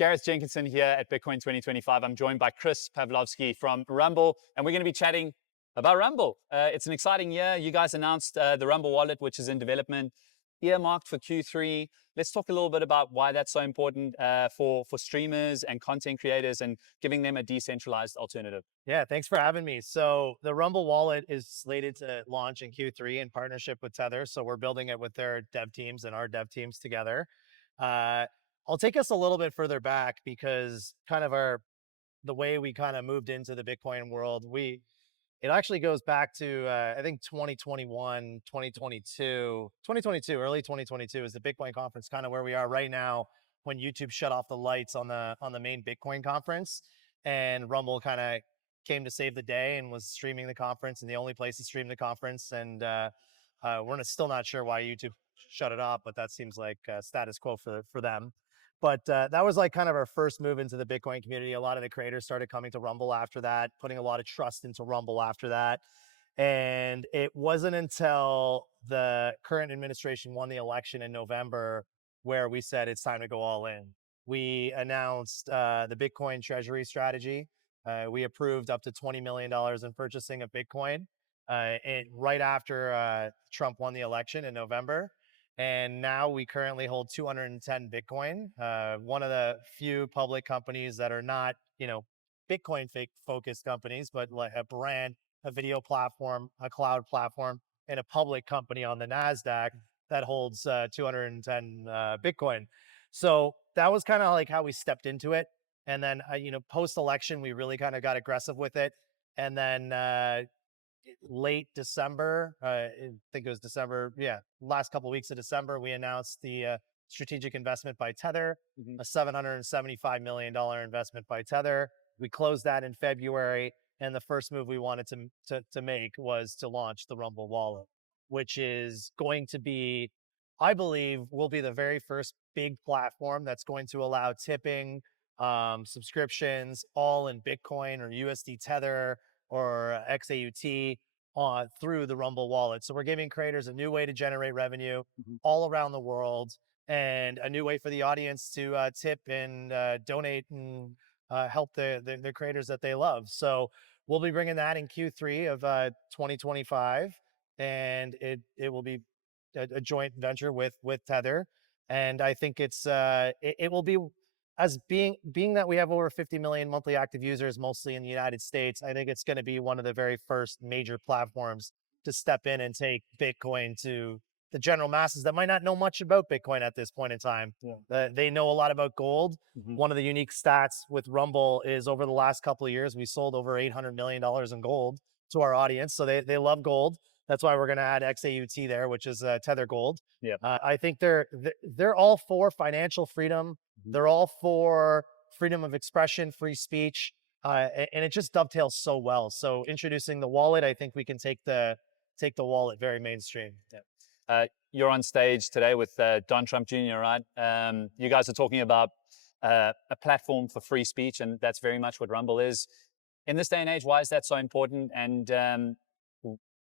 Gareth Jenkinson here at Bitcoin 2025. I'm joined by Chris Pavlovski from Rumble, and we're going to be chatting about Rumble. It's an exciting year. You guys announced the Rumble wallet, which is in development, earmarked for Q3. Let's talk a little bit about why that's so important for streamers and content creators and giving them a decentralized alternative. Yeah, thanks for having me. So the Rumble wallet is slated to launch in Q3 in partnership with Tether. So we're building it with their dev teams and our dev teams together. I'll take us a little bit further back because the way we kind of moved into the Bitcoin world, it actually goes back to I think 2021, 2022, early 2022 is the Bitcoin conference, kind of where we are right now when YouTube shut off the lights on the main Bitcoin conference, and Rumble kind of came to save the day and was streaming the conference, and the only place to stream the conference. And still not sure why YouTube shut it off, but that seems like status quo for them. But that was like kind of our first move into the Bitcoin community. A lot of the creators started coming to Rumble after that, putting a lot of trust into Rumble after that. And it wasn't until the current administration won the election in November where we said it's time to go all in. We announced the Bitcoin treasury strategy. We approved up to $20 million in purchasing of Bitcoin right after Trump won the election in November. And now we currently hold 210 Bitcoin, one of the few public companies that are not, Bitcoin focused companies, but like a brand, a video platform, a cloud platform, and a public company on the NASDAQ that holds 210 Bitcoin. So that was kind of like how we stepped into it. And then, post-election, we really kind of got aggressive with it. And then late December, I think it was December, last couple of weeks of December, we announced the strategic investment by Tether, a $775 million investment by Tether. We closed that in February, and the first move we wanted to make was to launch the Rumble wallet, which is going to be, I believe, will be the very first big platform that's going to allow tipping, subscriptions, all in Bitcoin or USD Tether or XAUT through the Rumble wallet. So we're giving creators a new way to generate revenue all around the world, and a new way for the audience to tip and donate and help the creators that they love. So we'll be bringing that in Q3 of 2025, and it will be a joint venture with Tether. And I think it will be, as being that we have over 50 million monthly active users, mostly in the United States, I think it's going to be one of the very first major platforms to step in and take Bitcoin to the general masses that might not know much about Bitcoin at this point in time. Yeah. They know a lot about gold. One of the unique stats with Rumble is over the last couple of years, we sold over $800 million in gold to our audience. So they love gold. That's why we're going to add XAUT there, which is Tether Gold. Yeah. I think they're all for financial freedom. They're all for freedom of expression, free speech, and it just dovetails so well. So introducing the wallet, I think we can take the wallet very mainstream. Yeah. You're on stage today with Don Trump Jr., right? You guys are talking about a platform for free speech, and that's very much what Rumble is. In this day and age, why is that so important? And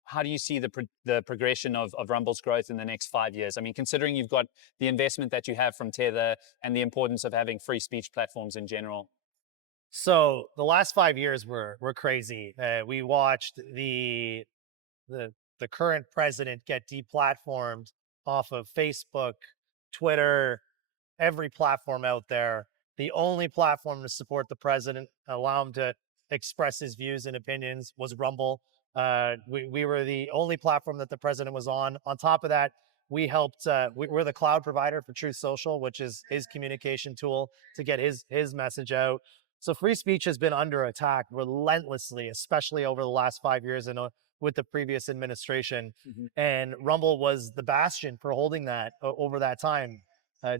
how do you see the progression of Rumble's growth in the next 5 years? I mean, considering you've got the investment that you have from Tether and the importance of having free speech platforms in general. So the last 5 years were crazy. We watched the current president get deplatformed off of Facebook, Twitter, every platform out there. The only platform to support the president, allow him to express his views and opinions, was Rumble. We were the only platform that the president was on. On top of that, we helped, we're the cloud provider for Truth Social, which is his communication tool to get his message out. So free speech has been under attack relentlessly, especially over the last 5 years and with the previous administration. And Rumble was the bastion for holding that over that time.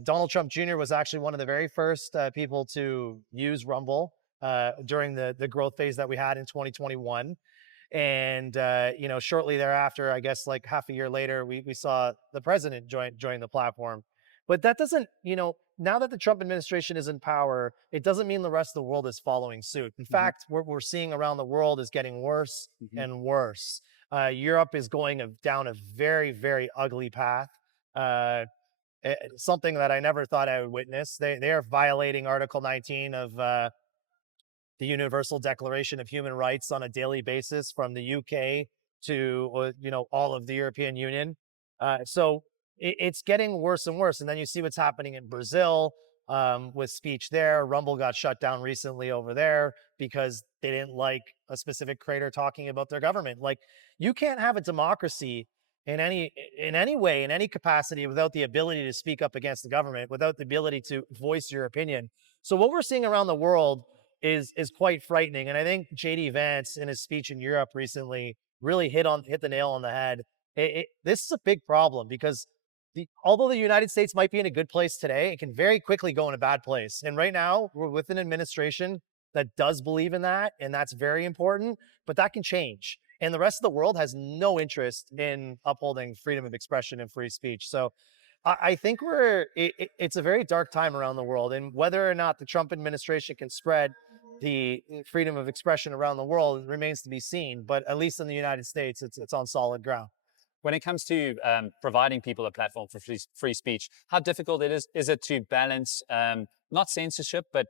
Donald Trump Jr. was actually one of the very first people to use Rumble during the growth phase that we had in 2021. And, shortly thereafter, I guess like half a year later, we saw the president join the platform. But that doesn't, now that the Trump administration is in power, it doesn't mean the rest of the world is following suit. In fact, what we're seeing around the world is getting worse and worse. Europe is going down a very, very ugly path. something that I never thought I would witness. They are violating Article 19 of the Universal Declaration of Human Rights on a daily basis, from the UK to all of the European Union. So it's getting worse and worse. And then you see what's happening in Brazil with speech there. Rumble got shut down recently over there because they didn't like a specific creator talking about their government. Like, you can't have a democracy in any way, in any capacity, without the ability to speak up against the government, without the ability to voice your opinion. So what we're seeing around the world is quite frightening. And I think JD Vance, in his speech in Europe recently, really hit the nail on the head. This is a big problem because although the United States might be in a good place today, it can very quickly go in a bad place. And right now, we're with an administration that does believe in that, and that's very important. But that can change, and the rest of the world has no interest in upholding freedom of expression and free speech. So I think it's a very dark time around the world, and whether or not the Trump administration can spread the freedom of expression around the world remains to be seen. But at least in the United States, it's on solid ground. When it comes to providing people a platform for free speech, how difficult is it to balance not censorship, but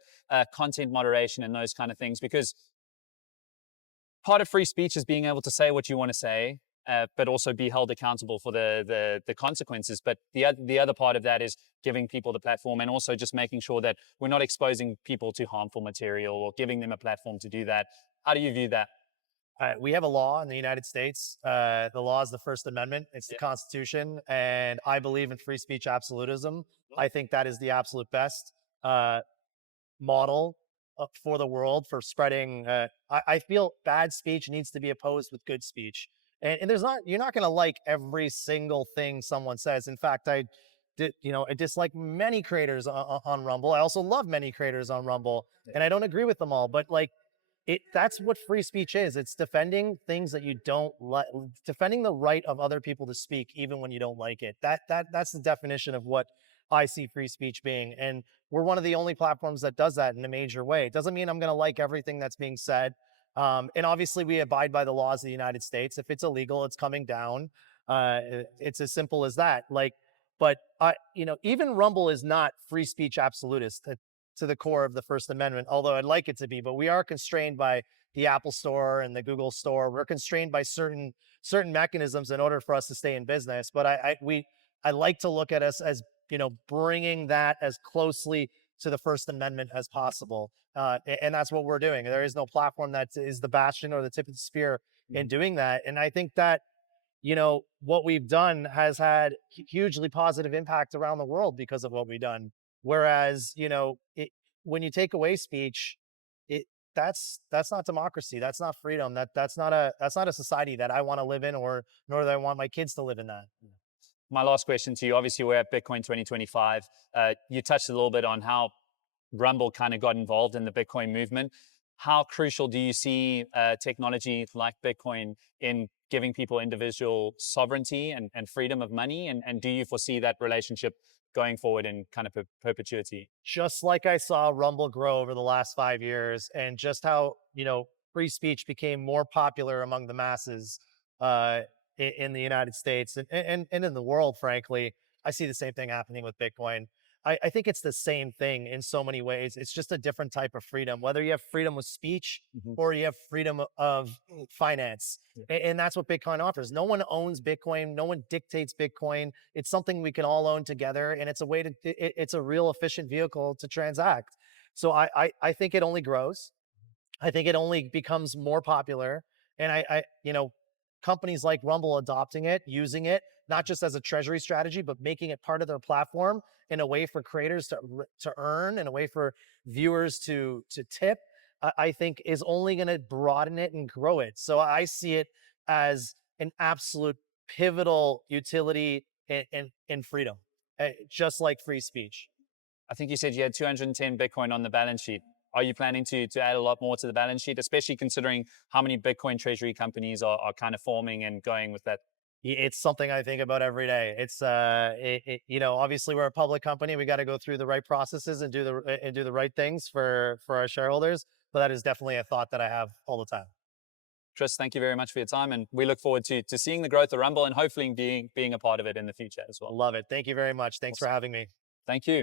content moderation and those kind of things? Because part of free speech is being able to say what you want to say, but also be held accountable for the consequences. But the other part of that is giving people the platform, and also just making sure that we're not exposing people to harmful material or giving them a platform to do that. How do you view that? We have a law in the United States. The law is the First Amendment. It's the Yeah. Constitution, and I believe in free speech absolutism. I think that is the absolute best uh, model for the world for spreading. I feel bad speech needs to be opposed with good speech, and you're not going to like every single thing someone says. In fact, I dislike many creators on Rumble. I also love many creators on Rumble, Yeah. and I don't agree with them all. But like, that's what free speech is. It's defending things that you don't like, defending the right of other people to speak even when you don't like it. That's the definition of what I see free speech being. And we're one of the only platforms that does that in a major way. It doesn't mean I'm going to like everything that's being said. And obviously we abide by the laws of the United States. If it's illegal, it's coming down. It's as simple as that. Like, but even Rumble is not free speech absolutist to the core of the First Amendment, although I'd like it to be. But we are constrained by the Apple Store and the Google Store. We're constrained by certain mechanisms in order for us to stay in business. But I like to look at us as bringing that as closely to the First Amendment as possible, and that's what we're doing. There is no platform that is the bastion or the tip of the spear in doing that, and I think that what we've done has had hugely positive impact around the world because of what we've done. Whereas, when you take away speech, it that's not democracy. That's not freedom. That's not a society that I want to live in, or nor do I want my kids to live in that. My last question to you, obviously we're at Bitcoin 2025. You touched a little bit on how Rumble kind of got involved in the Bitcoin movement. How crucial do you see technology like Bitcoin in giving people individual sovereignty and freedom of money? And do you foresee that relationship going forward in kind of perpetuity? Just like I saw Rumble grow over the last 5 years, and just how, free speech became more popular among the masses in the United States and in the world, frankly, I see the same thing happening with Bitcoin. I think it's the same thing in so many ways. It's just a different type of freedom, whether you have freedom of speech Mhm. or you have freedom of finance. Yeah. And that's what Bitcoin offers. No one owns Bitcoin. No one dictates Bitcoin. It's something we can all own together. And it's a way it's a real efficient vehicle to transact. So I think it only grows. I think it only becomes more popular. And companies like Rumble adopting it, using it, not just as a treasury strategy, but making it part of their platform in a way for creators to earn, and a way for viewers to tip, I think is only going to broaden it and grow it. So I see it as an absolute pivotal utility in freedom, just like free speech. I think you said you had 210 Bitcoin on the balance sheet. Are you planning to add a lot more to the balance sheet, especially considering how many Bitcoin treasury companies are kind of forming and going with that? It's something I think about every day. It's obviously we're a public company. We got to go through the right processes and do the right things for our shareholders. But that is definitely a thought that I have all the time. Chris, thank you very much for your time, and we look forward to seeing the growth of Rumble and hopefully being a part of it in the future as well. Love it. Thank you very much. Thanks for Awesome. having me. Thank you.